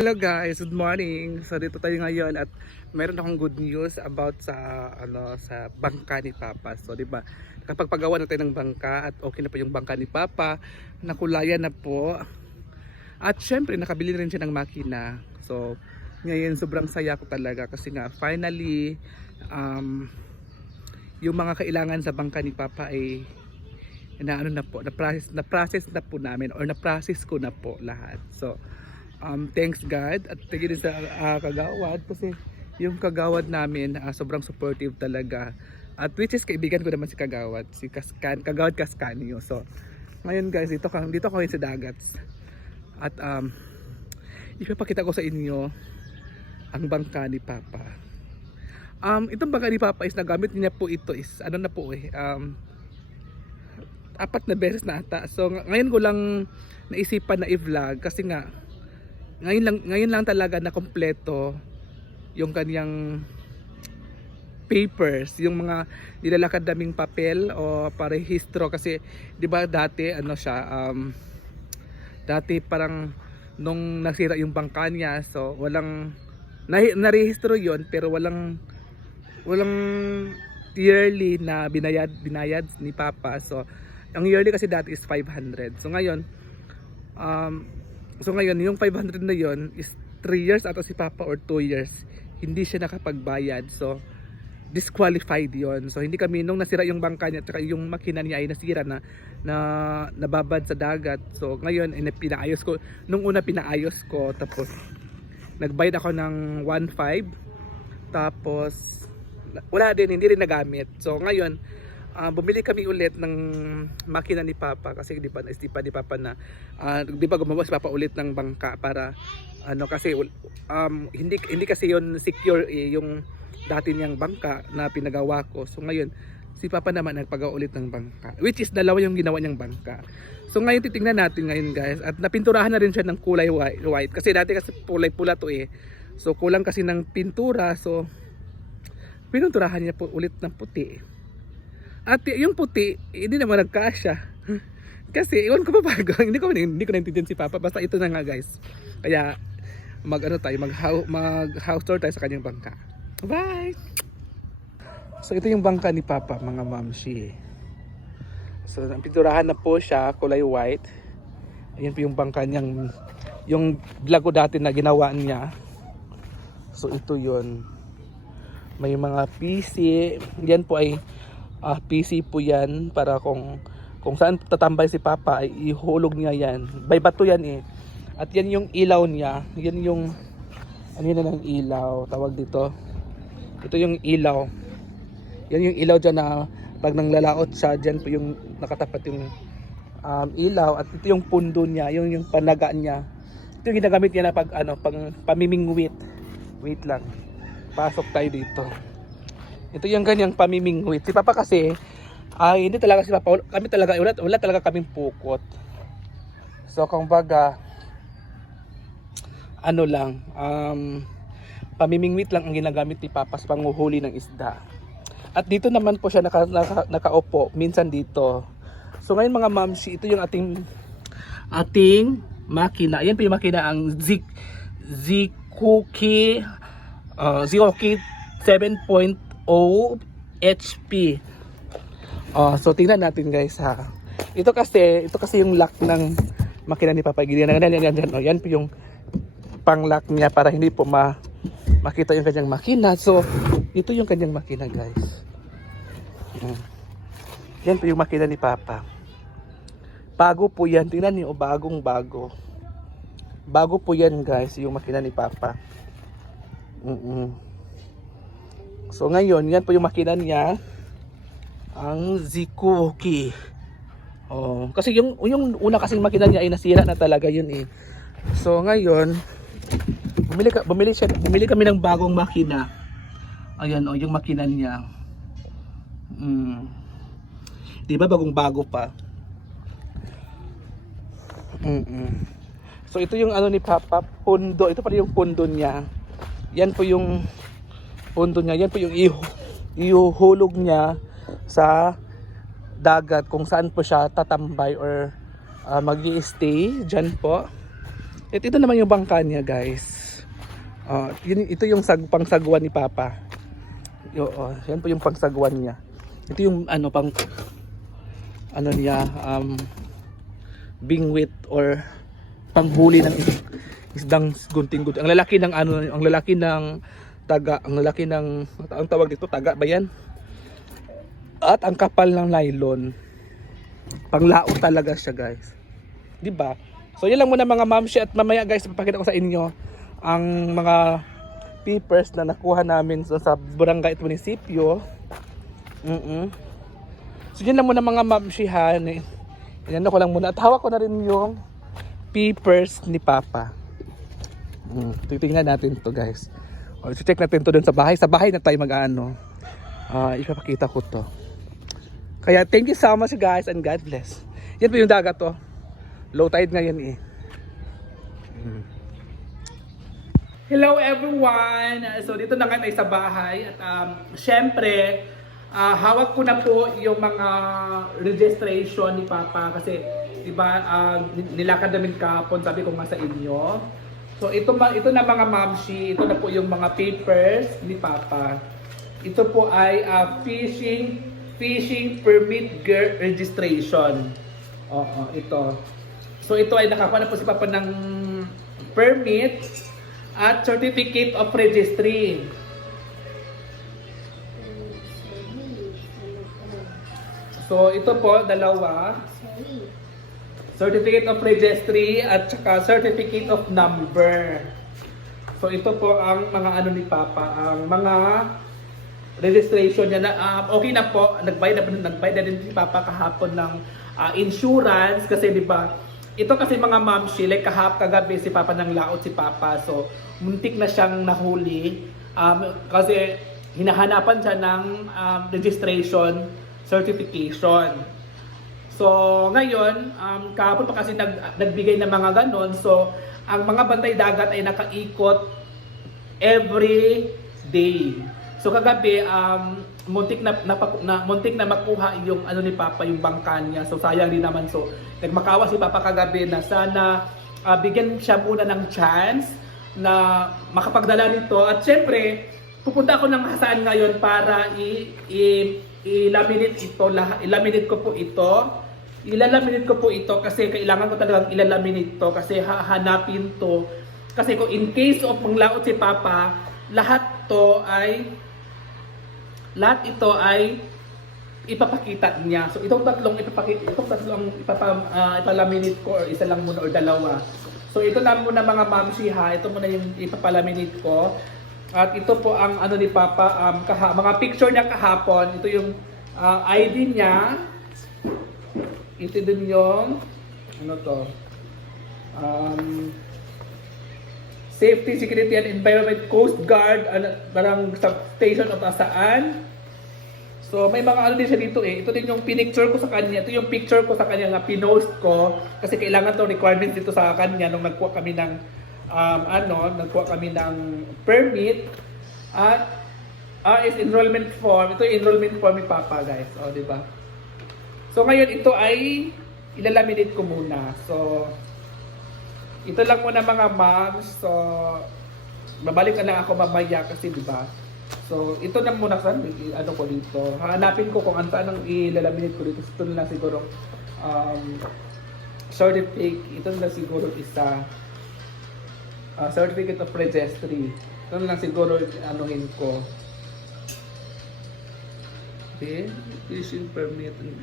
Hello guys, good morning. So dito tayo ngayon at meron akong good news about sa bangka ni Papa. So di ba, kapag paggawa na tayo ng bangka at okay na po yung bangka ni Papa, nakulayan na po. At syempre nakabili rin siya ng makina. So ngayon sobrang saya ko talaga kasi nga finally yung mga kailangan sa bangka ni Papa ay na-process na po namin or na-process ko na po lahat. So thanks God at thank you din sa kagawad kasi yung kagawad namin sobrang supportive talaga, at which is kaibigan ko naman si kagawad, si kagawad Cascanio. So ngayon guys, dito ako ngayon sa dagat at ipapakita ko sa inyo ang bangka ni Papa. Itong bangka ni Papa is nagamit niya po, ito is apat na beses na ata. So ngayon ko lang naisipan na i-vlog kasi nga ngayon lang talaga na kompleto yung kanyang papers, yung mga nilalakad naming papel o parehistro. Kasi 'di ba dati dati parang nung nasira yung bangka niya, so walang narehistro yon, pero walang yearly na binayad ni Papa. So ang yearly kasi dati is 500. So ngayon yung 500 na yon is 3 years ata si Papa or 2 years hindi siya nakapagbayad. So disqualified yon. So hindi kami, nung nasira yung bangka niya at yung makina niya ay nasira na nababad sa dagat. So ngayon pinaayos ko, nung una pinaayos ko, tapos nagbayad ako ng 1.5, tapos wala din, hindi rin nagamit. So ngayon bumili kami ulit ng makina ni Papa kasi di ba ni Papa na di ba gumawa si Papa ulit ng bangka para kasi hindi kasi yon secure yung dati niyang bangka na pinagawa ko. So ngayon si Papa naman nagpagawa ulit ng bangka, which is dalawa yung ginawa niyang bangka. So ngayon titingnan natin ngayon guys, at napinturahan na rin siya ng kulay white kasi dati kasi kulay pula to so kulang kasi ng pintura, so pininturahan niya po ulit ng puti. At yung puti, hindi naman nagkasya. Kasi iwan ko pa bago, hindi ko naintindihan si Papa. Basta ito na nga guys. Kaya mag house tour tayo sa kanyang bangka. Bye! So ito yung bangka ni Papa, mga mamshi. So pinturahan na po siya, kulay white. Ayan po yung bangka niyang, yung lago dati na ginawa niya. So ito yun. May mga PC. Yan po ay PC po yan, para kung saan tatambay si Papa ay ihulog niya yan. By bato yan At yan yung ilaw niya. Yan yung ano yun ng ilaw, tawag dito. Ito yung ilaw. Yan yung ilaw dyan na pag nanglalaot siya, dyan po yung nakatapat yung ilaw. At ito yung pundo niya, yung panaga niya. Ito yung ginagamit niya na pag pamimingwit. Wait lang. Pasok tayo dito. Ito yung kanyang pamimingwit. Si Papa kasi hindi talaga si Papa, kami talaga wala talaga kaming pukot. So kumbaga pamimingwit lang ang ginagamit ni Papa sa panguhuli ng isda. At dito naman po siya nakaupo minsan dito. So ngayon mga mamshi, ito yung ating makina. Ayan po yung makina, ang Zikoki 7.0 HP. So tingnan natin guys ha. Ito kasi yung lock ng makina ni Papa. Yan po yung pang lock niya para hindi po makita yung kanyang makina. So ito yung kanyang makina guys. Yan po yung makina ni Papa. Bago po yan. Tingnan niyo, bagong bago. Bago po yan guys, yung makina ni Papa. So ngayon, yan po yung makina niya, ang Zikoki. Kasi yung una kasing makina niya ay nasira na talaga yun So ngayon, bumili kami ng bagong makina. Ayan yung makina niya. Di ba bagong bago pa? So ito yung ni Papa, pundo. Ito pa rin yung pundo niya. Yan po yung pundo niya. Yan po yung ihuhulog niya sa dagat kung saan po siya tatambay or mag-i-stay dyan po. Ito naman yung bangka niya, guys. Ito yung pangsagwan ni Papa. Yan po yung pangsagwan niya. Ito yung niya, bingwit or panghuli ng isdang gunting-gunting. Ang lalaki ng taga, ang tawag dito, taga ba yan? At ang kapal ng nylon. Panglaot talaga siya, guys. 'Di ba? So yun lang muna mga mamshi, at mamaya guys papakita ko sa inyo ang mga papers na nakuha namin sa barangay at munisipyo. So yun lang muna mga mamshi ha. Inano ko lang muna at hawak ko na rin yung papers ni Papa. Titingnan natin to guys. Check natin to dun sa bahay. Sa bahay na tayo mag-ano. Ipapakita ko to. Kaya thank you so much guys and God bless. Yan po yung dagat to. Low tide ngayon eh. Hello everyone! So dito na nga tayo sa bahay at syempre hawak ko na po yung mga registration ni Papa kasi diba nilakad namin kahapon, sabi ko nga sa inyo. So ito na mga mamshi, ito na po yung mga papers ni Papa. Ito po ay fishing permit registration. Ito. So ito ay nakakuha na po si Papa ng permit at certificate of registry. So ito po dalawa. Certificate of registry at saka certificate of number. So ito po ang mga ni Papa, ang mga registration niya na okay na po. Nagbayad na din si Papa kahapon ng insurance kasi di ba? Ito kasi mga mamshi, like kagabi si Papa nang laot si Papa. So muntik na siyang nahuli kasi hinahanapan siya ng registration certification. So ngayon, kahapon pa kasi nagbigay ng mga ganon. So ang mga bantay dagat ay nakaikot every day. So kagabi muntik na makuha yung ni Papa, yung bangka niya. So sayang din naman. So nagmakawa si Papa kagabi na sana bigyan siya muna ng chance na makapagdala nito. At syempre pupunta ako ng Hasaan ngayon para i-laminate ito, i-laminate ko po ito. Ilalaminate ko po ito kasi kailangan ko talagang ilalaminate to kasi hahanapin to. Kasi kung in case of manglaot si Papa, lahat ito ay ipapakita niya. So itong tatlong ipalaminate ko, or isa lang muna or dalawa. So ito lang muna mga mamshi ha, ito muna yung ipapalaminate ko. At ito po ang ni Papa, mga picture niya kahapon. Ito yung ID niya. Ito din yung Safety, Security and Environment Coast Guard, parang substation of Hasaan. So may mga din siya dito eh. Ito din yung pinicture ko sa kanya. Ito yung picture ko sa kanya na pinost ko kasi kailangan to requirements dito sa kanya nung nagkuha kami ng permit at is enrollment form. Ito yung enrollment form ni Papa guys. Di ba? So ngayon ito ay ilalaminate ko muna. So ito lang muna mga moms. So babalik na lang ako mamaya kasi di ba? So ito na muna ko dito. Hanapin ko kung saan ang ilalaminate ko dito. Ito na lang siguro certificate. Ito na lang siguro isa certificate of registry. Ito na lang siguro anuhin ko. Okay, fishing permit and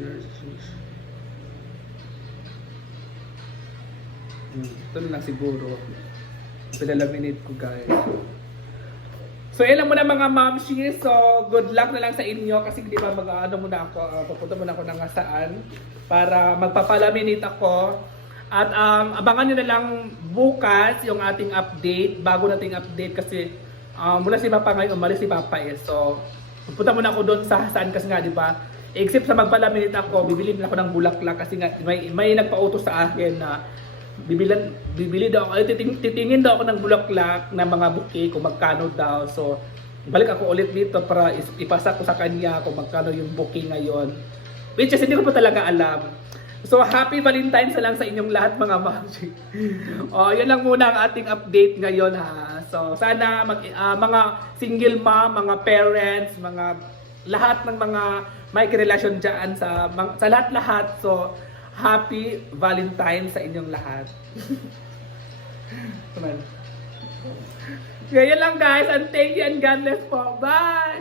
ito na lang siguro. Pinalaminate ko guys. So yan lang muna mga mamshi. So good luck na lang sa inyo kasi di ba pupunta muna ako ng Hasaan para magpapalaminate ako. At abangan nyo na lang bukas yung ating update, bago nating update kasi mula si Papa ngayon, umalis si Papa eh. So pupunta muna ako doon sa Hasaan kasi nga di ba, except sa magpalaminate ako, bibili na ako ng bulaklak kasi nga may nagpa-utos sa akin na bibili daw ako, titingin daw ako ng bulaklak na mga bouquet kung magkano daw. So balik ako ulit dito para ipasa ko sa kanya kung magkano yung bouquet ngayon, which is hindi ko pa talaga alam. So, happy Valentine's na lang sa inyong lahat mga mamsi. Yun lang muna ang ating update ngayon ha. So, sana mga single mom, mga parents, mga lahat ng mga may relasyon dyan sa lahat-lahat. So, happy Valentine's sa inyong lahat. Kaya yun lang guys, and thank you and God bless po. Bye!